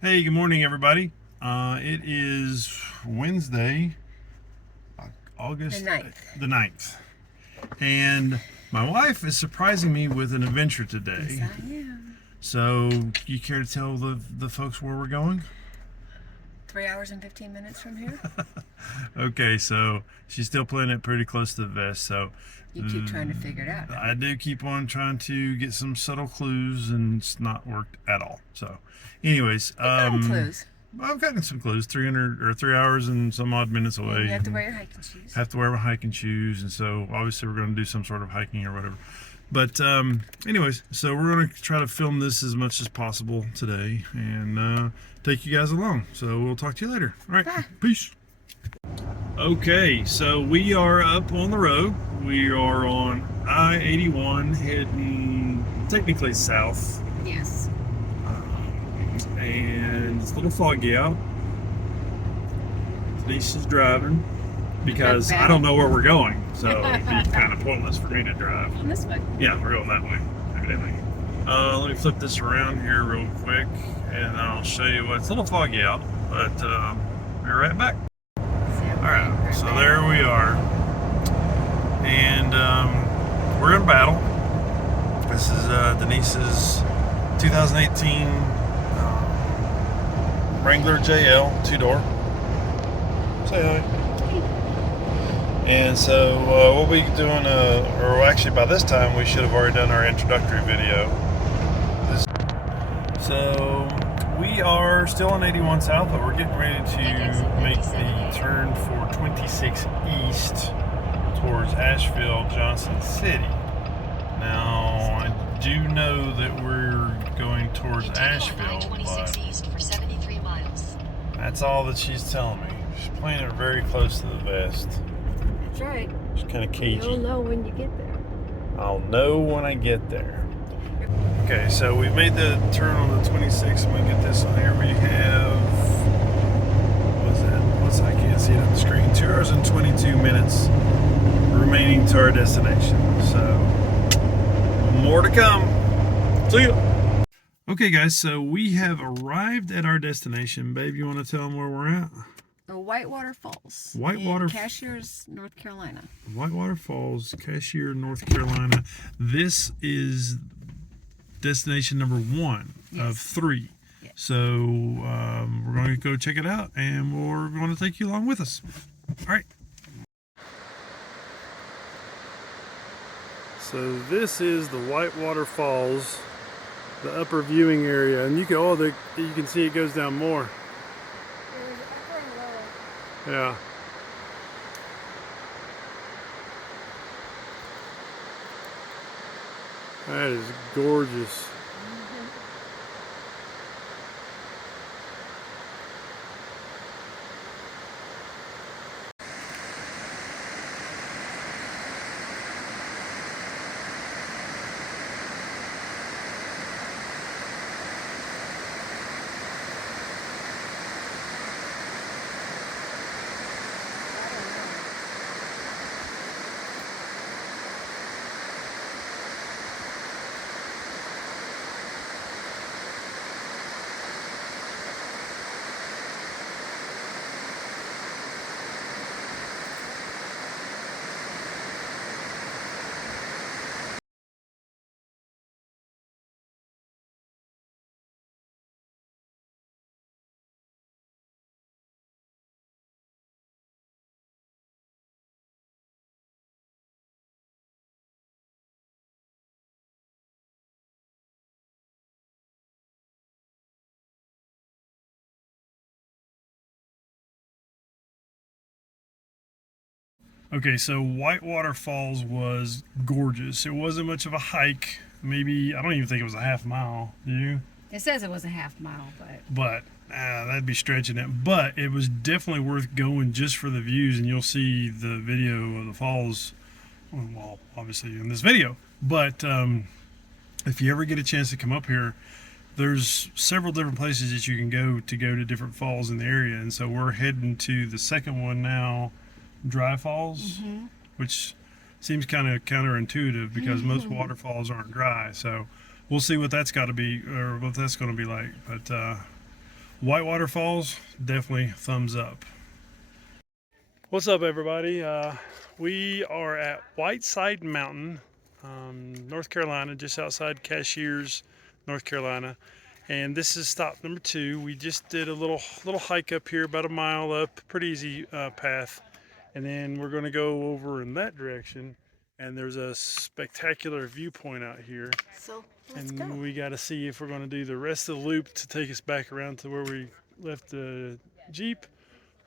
Hey, good morning, everybody. It is Wednesday, The August ninth. the 9th, and my wife is surprising me with an adventure Yes, today. I am. So, you care to tell the folks where we're going? 3 hours and 15 minutes from here. Okay, so she's still playing it pretty close to the vest. So, You keep trying to figure it out, I don't do keep on trying to get some subtle clues, and it's not worked at all. So, anyways, you? You've gotten clues. I've gotten some clues. 300 or 3 hours and some odd minutes And away. you have to wear your hiking shoes. Have to wear my hiking shoes, and so obviously we're going to do some sort of hiking or whatever. But anyways, so we're going to try to film this as much as possible today and take you guys along. So we'll talk to you later. All right, Bye. peace. Okay, so we are up on the road. We are on I-81 heading technically south, Yes. and it's a little foggy out. Denise is driving because I don't know where we're going, so it'd be kind of pointless for me to drive. On this way. Yeah, we're going that way, evidently. Let me flip this around here real quick, and I'll show you what. It's a little foggy out, but be right back. All right, so there we are, and we're in battle. This is Denise's 2018 Wrangler JL 2-door. Say hi. And so we'll be doing or actually by this time we should have already done our introductory video. So we are still on 81 South, but we're getting ready to make the turn for 26 East towards Asheville, Johnson City. Now, I do know that we're going towards Asheville, but that's all that she's telling me. She's playing it very close to the vest. That's right. She's kind of cagey. You'll know when you get there. I'll know when I get there. Okay, so we've made the turn on the 26th. I'm gonna get this on here. We have, I can't see it on the screen. 2 hours and 22 minutes remaining to our destination. So, more to come. See ya. Okay, guys, so we have arrived at our destination. Babe, you want to tell them where we're at? The Whitewater Falls. Whitewater. In Cashiers, North Carolina. Whitewater Falls, Cashier, North Carolina. This is destination number 1 of 3. Yes. So we're going to go check it out, and we're going to take you along with us. All right. So this is the Whitewater Falls, the upper viewing area, and you can see it goes down more. Yeah. That is gorgeous. Okay, so Whitewater Falls was gorgeous. It wasn't much of a hike. Maybe, I don't even think it was a half mile. Do you? It says it was a half mile, But that'd be stretching it. But it was definitely worth going just for the views, and you'll see the video of the falls, well, obviously in this video. But if you ever get a chance to come up here, there's several different places that you can go to different falls in the area. And so we're heading to the second one now, Dry Falls, which seems kind of counterintuitive because most waterfalls aren't dry. So we'll see what that's got to be, or what that's going to be like. But Whitewater Falls, definitely thumbs up. What's up, everybody? We are at Whiteside Mountain, North Carolina, just outside Cashiers, North Carolina. And this is stop number 2. We just did a little hike up here, about a mile up, pretty easy path. And then we're going to go over in that direction. And there's a spectacular viewpoint out here. So let's And go. we got to see if we're going to do the rest of the loop to take us back around to where we left the Jeep,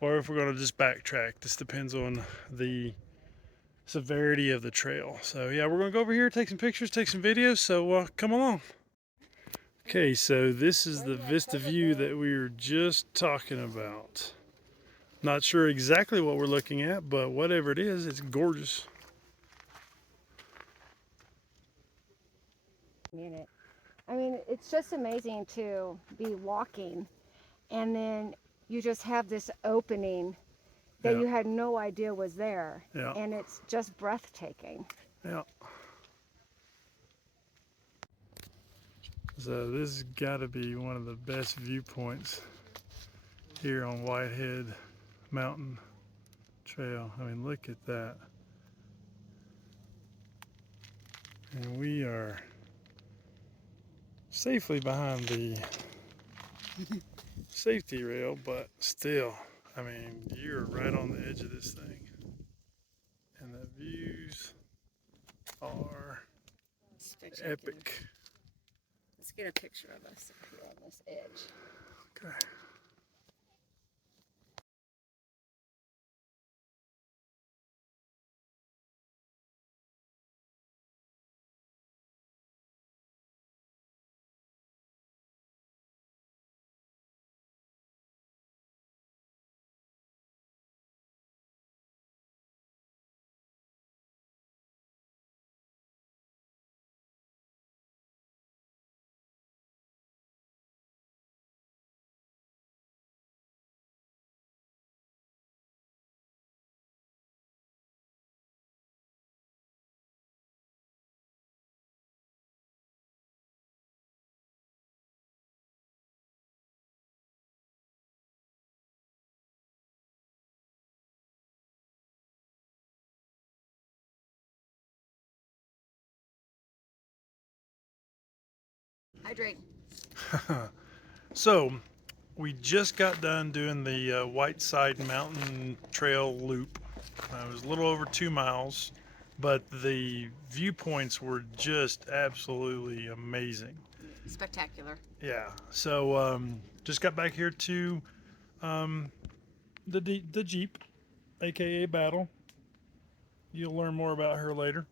or if we're going to just backtrack. This depends on the severity of the trail. So yeah, we're going to go over here, take some pictures, take some videos, so come along. Okay, so this is the vista view that we were just talking about. Not sure exactly what we're looking at, but whatever it is, it's gorgeous. I mean, it's just amazing to be walking and then you just have this opening that you had no idea was there. Yeah. And it's just breathtaking. Yeah. So this has got to be one of the best viewpoints here on Whitehead Mountain Trail. I mean, look at that. And we are safely behind the safety rail, but still, I mean, you're right on the edge of this thing. And the views are epic. Let's get a picture of us up here on this edge. Okay. Hydrate. So, we just got done doing the Whiteside Mountain Trail loop. It was a little over 2 miles, but the viewpoints were just absolutely amazing. Spectacular. Yeah. So just got back here to the Jeep, aka Battle. You'll learn more about her later.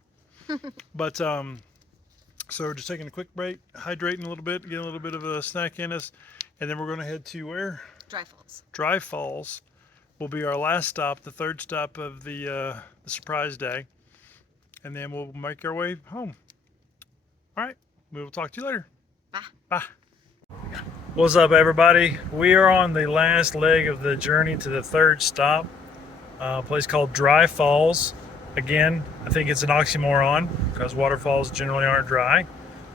But so we're just taking a quick break, hydrating a little bit, getting a little bit of a snack in us, and then we're going to head to where? Dry Falls. Dry Falls will be our last stop, the third stop of the surprise day, and then we'll make our way home. All right, we will talk to you later. Bye. Bye. What's up, everybody? We are on the last leg of the journey to the third stop, a place called Dry Falls. Again, I think it's an oxymoron because waterfalls generally aren't dry,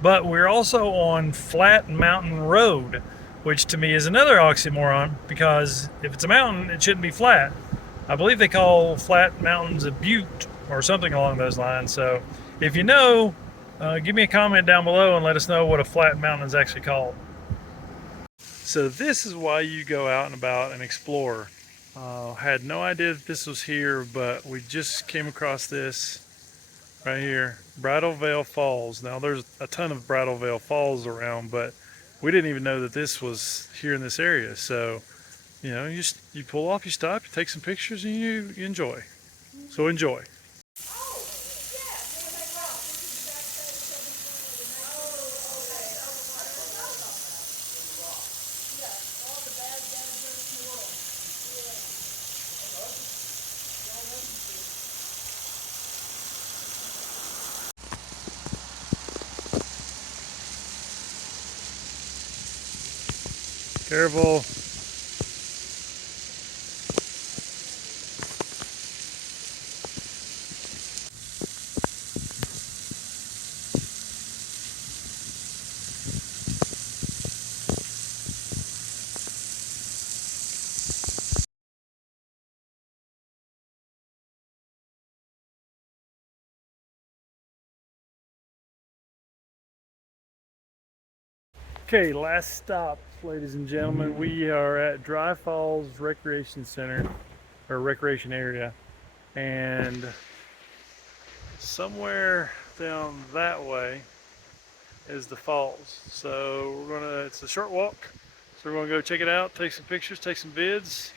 but we're also on Flat Mountain Road, which to me is another oxymoron because if it's a mountain, it shouldn't be flat. I believe they call flat mountains a butte or something along those lines. So if you know, give me a comment down below and let us know what a flat mountain is actually called. So this is why you go out and about and explore. Had no idea that this was here, but we just came across this right here, Bridal Veil Falls. Now there's a ton of Bridal Veil Falls around, but we didn't even know that this was here in this area. So, you know, you pull off, you stop, you take some pictures, and you enjoy. So enjoy. Careful. Okay, last stop, ladies and gentlemen. We are at Dry Falls Recreation Center, or recreation area, and somewhere down that way is the falls. So it's a short walk. So we're gonna go check it out, take some pictures, take some vids,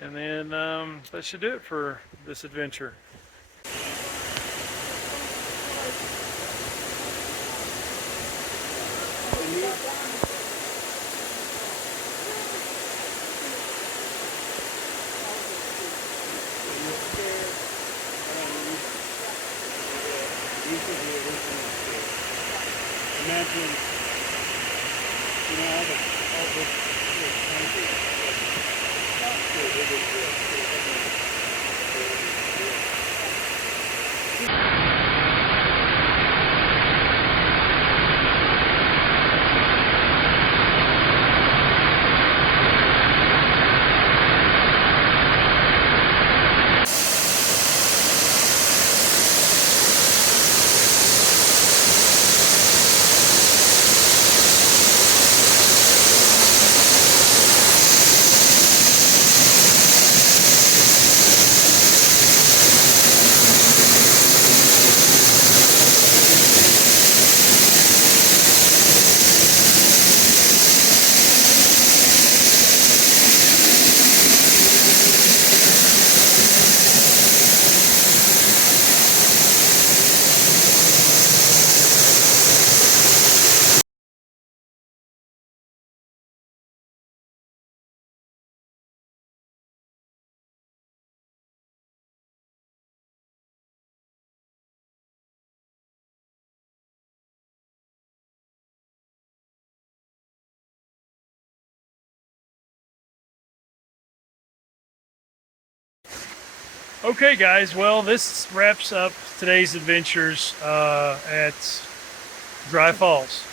and then that should do it for this adventure. Imagine, all the Okay guys, well this wraps up today's adventures at Dry Falls.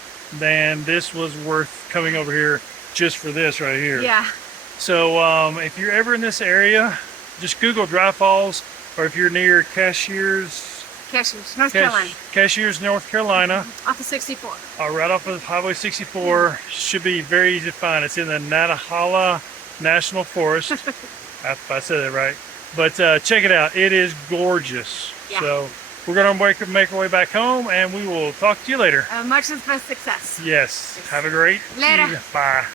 And this was worth coming over here just for this right here. Yeah. So if you're ever in this area, just Google Dry Falls, or if you're near Cashiers, North Carolina. Cashiers, North Carolina. Off of 64. Right off of Highway 64. Should be very easy to find. It's in the Natahala National Forest. If I said that right. But check it out. It is gorgeous. Yeah. So we're going to make our way back home, and we will talk to you later. Much success. Yes. Have a great Later. Bye.